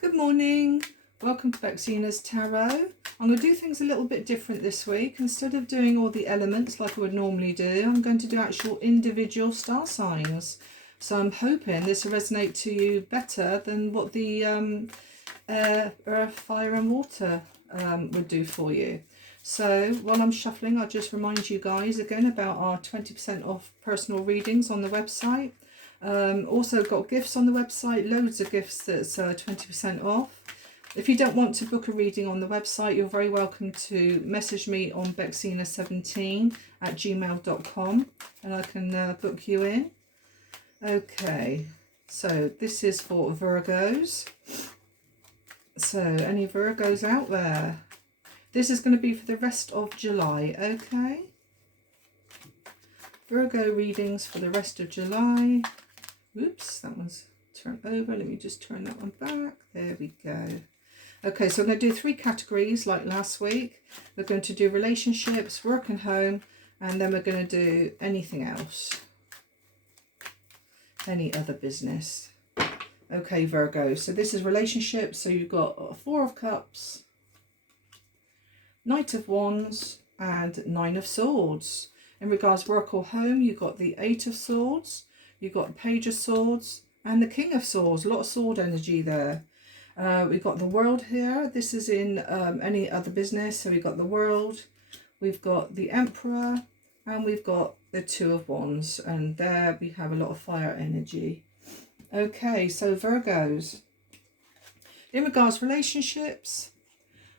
Good morning, welcome to Bexina's Tarot. I'm going to do things a little bit different this week. Instead of doing all the elements like I would normally do, I'm going to do actual individual star signs. So I'm hoping this will resonate to you better than what the air, earth, fire and water would do for you. So while I'm shuffling, I'll just remind you guys again about our 20% off personal readings on the website. Also got gifts on the website, loads of gifts that's 20% off. If you don't want to book a reading on the website, you're very welcome to message me on bexina17@gmail.com and I can book you in. Okay, so this is for Virgos. So any Virgos out there? This is going to be for the rest of July, okay? Virgo readings for the rest of July. Oops, that one's turned over. Let me just turn that one back. There we go. Okay, so I'm going to do 3 categories like last week. We're going to do relationships, work and home, and then we're going to do anything else. Any other business. Okay, Virgo. So this is relationships. So you've got 4 of Cups, Knight of Wands, and 9 of Swords. In regards to work or home, you've got the 8 of Swords, you've got Page of Swords, and the King of Swords. A lot of sword energy there. We've got the World here. This is in any other business. So we've got the World, we've got the Emperor, and we've got the 2 of Wands. And there we have a lot of fire energy. Okay, so Virgos. In regards to relationships,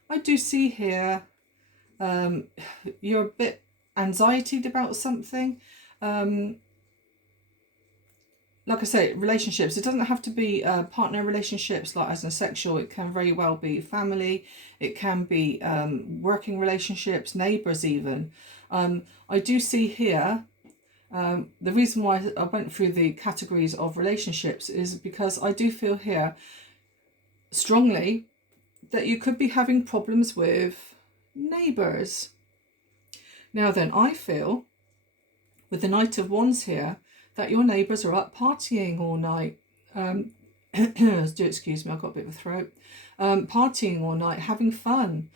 I do see here you're a bit anxietied about something. Like I say, relationships, it doesn't have to be partner relationships like as a sexual. It can very well be family, it can be working relationships, neighbours even. I do see here, the reason why I went through the categories of relationships is because I do feel here strongly that you could be having problems with neighbours. Now then, I feel with the Knight of Wands here that your neighbours are up partying all night. Excuse me, I've got a bit of a throat. Partying all night, having fun,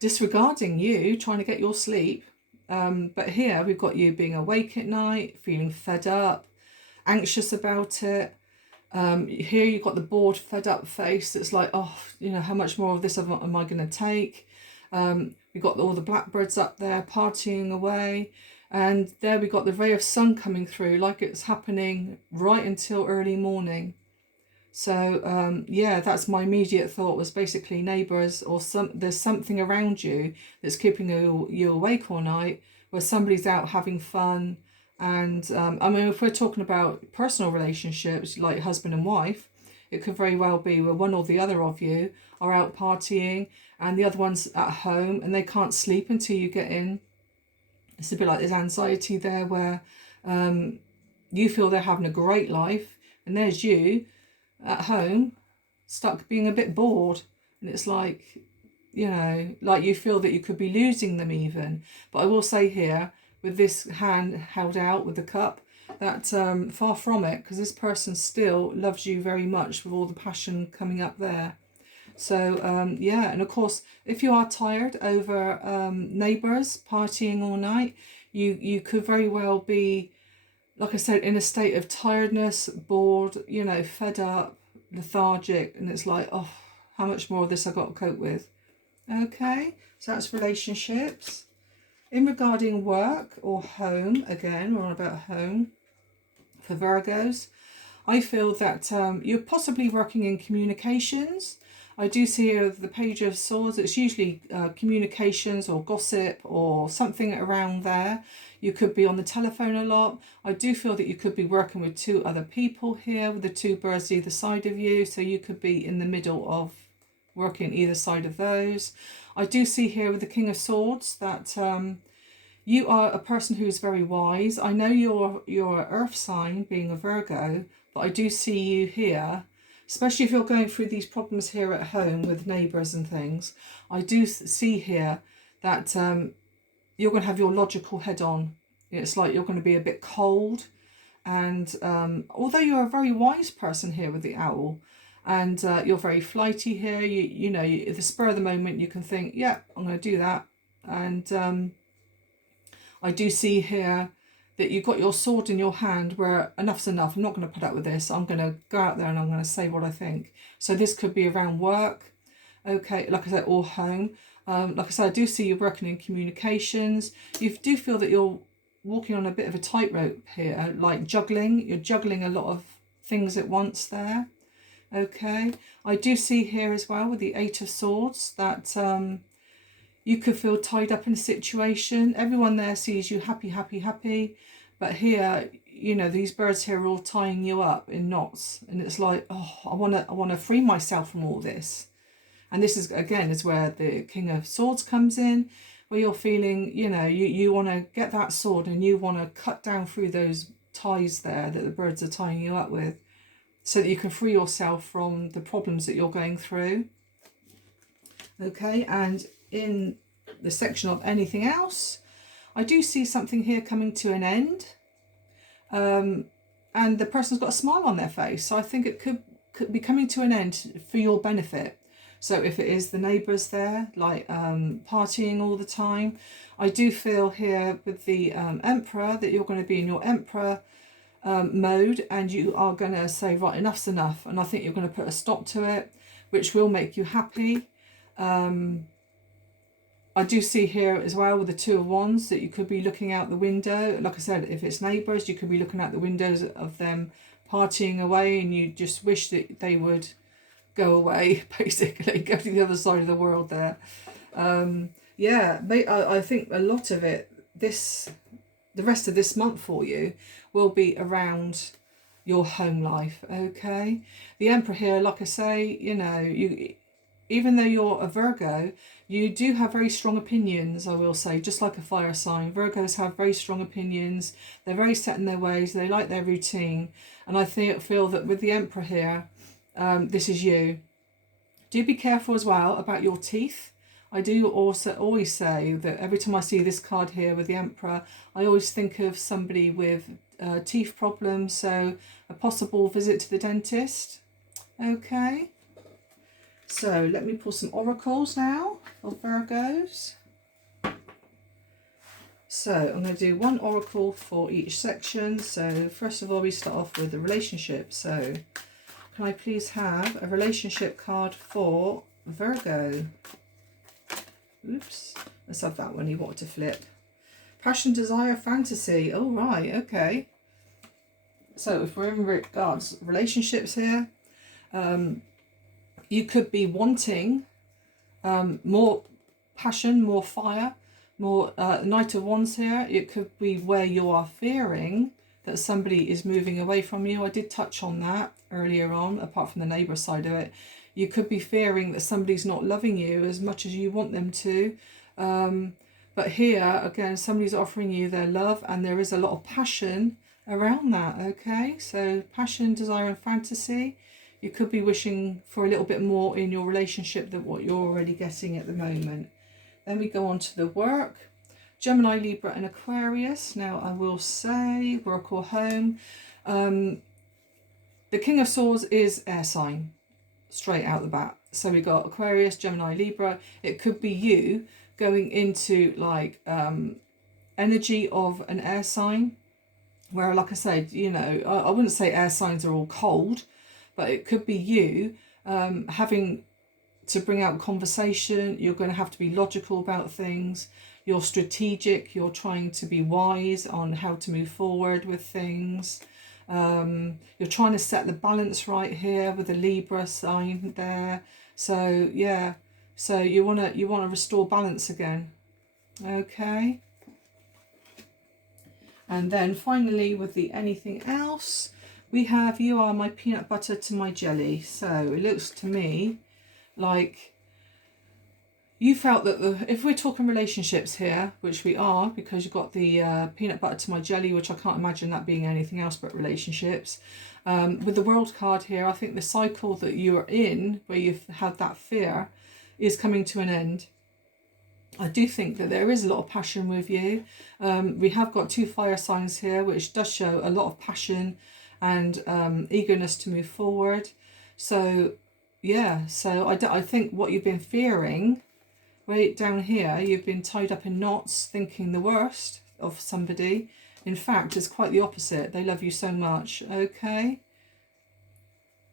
disregarding you, trying to get your sleep. But here we've got you being awake at night, feeling fed up, anxious about it. Here you've got the bored, fed up face that's like, oh, you know, how much more of this am I going to take? We've got all the blackbirds up there partying away. And there we got the ray of sun coming through like it's happening right until early morning. So, yeah, that's my immediate thought was basically neighbours or there's something around you that's keeping you awake all night where somebody's out having fun. And, I mean, if we're talking about personal relationships like husband and wife, it could very well be where one or the other of you are out partying and the other one's at home and they can't sleep until you get in. It's a bit like there's anxiety there where you feel they're having a great life and there's you at home stuck being a bit bored. And it's like, you know, like you feel that you could be losing them even. But I will say here, with this hand held out with the cup, that far from it, because this person still loves you very much with all the passion coming up there. So, yeah, and of course, if you are tired over neighbours partying all night, you could very well be, like I said, in a state of tiredness, bored, you know, fed up, lethargic, and it's like, oh, how much more of this I got to cope with. Okay, so that's relationships. In regarding work or home, again, we're on about home for Virgos, I feel that you're possibly working in communications. I do see here the Page of Swords. It's usually communications or gossip or something around there. You could be on the telephone a lot. I do feel that you could be working with 2 other people here with the 2 birds either side of you. So you could be in the middle of working either side of those. I do see here with the King of Swords that you are a person who's very wise. I know you're an earth sign being a Virgo, but I do see you here, especially if you're going through these problems here at home with neighbours and things. I do see here that you're going to have your logical head on. It's like you're going to be a bit cold. And although you're a very wise person here with the owl, and you're very flighty here. You know, at the spur of the moment, you can think, yeah, I'm going to do that. And I do see here that you've got your sword in your hand where enough's enough. I'm not going to put up with this. I'm going to go out there and I'm going to say what I think. So this could be around work, okay, like I said, or home. Like I said, I do see you working in communications. You do feel that you're walking on a bit of a tightrope here, like juggling. You're juggling a lot of things at once there, okay. I do see here as well with the Eight of Swords that you could feel tied up in a situation. Everyone there sees you happy, happy, happy. But here, you know, these birds here are all tying you up in knots. And it's like, oh, I wanna free myself from all this. And this is, again, is where the King of Swords comes in, where you're feeling, you know, you want to get that sword and you want to cut down through those ties there that the birds are tying you up with, so that you can free yourself from the problems that you're going through. Okay, and in the section of anything else, I do see something here coming to an end, and the person's got a smile on their face, so I think it could be coming to an end for your benefit. So if it is the neighbours there, like partying all the time, I do feel here with the Emperor that you're going to be in your Emperor mode, and you are going to say, right, enough's enough, and I think you're going to put a stop to it, which will make you happy. I do see here as well with the Two of Wands that you could be looking out the window. Like I said, if it's neighbours, you could be looking out the windows of them partying away, and you just wish that they would go away, basically, go to the other side of the world there. Yeah, I think a lot of it, the rest of this month for you will be around your home life, okay? The Emperor here, like I say, you know, even though you're a Virgo, you do have very strong opinions, I will say, just like a fire sign. Virgos have very strong opinions. They're very set in their ways. They like their routine. And I feel that with the Emperor here, this is you. Do be careful as well about your teeth. I do also always say that every time I see this card here with the Emperor, I always think of somebody with teeth problems, so a possible visit to the dentist. Okay. So let me pull some oracles now for Virgos. So I'm going to do one oracle for each section. So first of all, we start off with the relationship. So can I please have a relationship card for Virgo? Oops, let's have that one. You wanted to flip. Passion, desire, fantasy. Oh, right, okay. So if we're in regards relationships here, you could be wanting more passion, more fire, more Knight of Wands here. It could be where you are fearing that somebody is moving away from you. I did touch on that earlier on, apart from the neighbour side of it. You could be fearing that somebody's not loving you as much as you want them to. But here, again, somebody's offering you their love, and there is a lot of passion around that, okay? So passion, desire and fantasy. You could be wishing for a little bit more in your relationship than what you're already getting at the moment. Then we go on to the work. Gemini, Libra and Aquarius. Now I will say work or home. The King of Swords is air sign, straight out the bat. So we got Aquarius, Gemini, Libra. It could be you going into like energy of an air sign, where, like I said, you know, I wouldn't say air signs are all cold, but it could be you having to bring out conversation. You're going to have to be logical about things. You're strategic. You're trying to be wise on how to move forward with things. You're trying to set the balance right here with the Libra sign there. So yeah, so you want to restore balance again. Okay. And then finally with the anything else, we have you are my peanut butter to my jelly. So it looks to me like you felt that if we're talking relationships here, which we are, because you've got the peanut butter to my jelly, which I can't imagine that being anything else but relationships. With the World card here, I think the cycle that you are in, where you've had that fear, is coming to an end. I do think that there is a lot of passion with you. We have got two fire signs here, which does show a lot of passion and eagerness to move forward. So yeah, so I think what you've been fearing right down here, you've been tied up in knots thinking the worst of somebody. In fact, it's quite the opposite. They love you so much. Okay.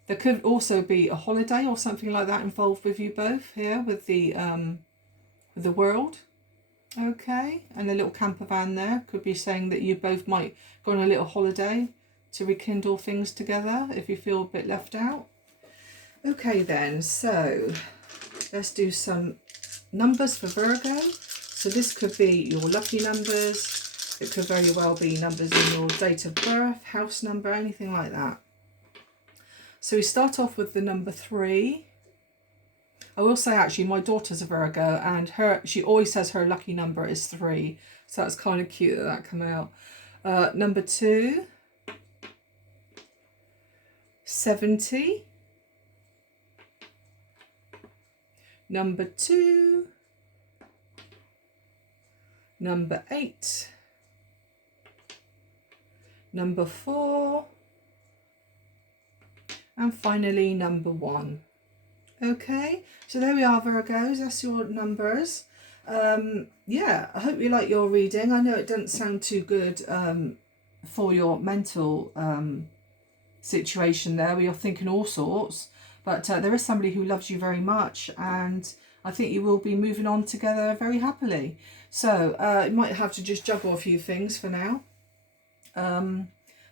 There could also be a holiday or something like that involved with you both here with the world. Okay, and a little camper van there could be saying that you both might go on a little holiday to rekindle things together if you feel a bit left out. Okay then, so let's do some numbers for Virgo. So this could be your lucky numbers. It could very well be numbers in your date of birth, house number, anything like that. So we start off with the number 3. I will say actually my daughter's a Virgo and she always says her lucky number is 3. So that's kind of cute that came out. Number 2, 70. Number 2, number 8, number 4, and finally number 1. Okay, so there we are, Virgos, that's your numbers. Yeah, I hope you like your reading. I know it doesn't sound too good for your mental situation there where you're thinking all sorts, but there is somebody who loves you very much, and I think you will be moving on together very happily. So you might have to just juggle a few things for now.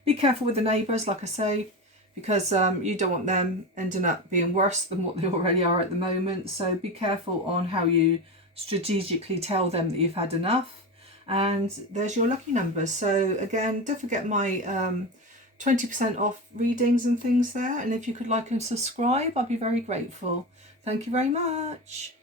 Be careful with the neighbours, like I say, because you don't want them ending up being worse than what they already are at the moment. So be careful on how you strategically tell them that you've had enough. And there's your lucky numbers. So again, don't forget my 20% off readings and things there. And if you could like and subscribe, I'd be very grateful. Thank you very much.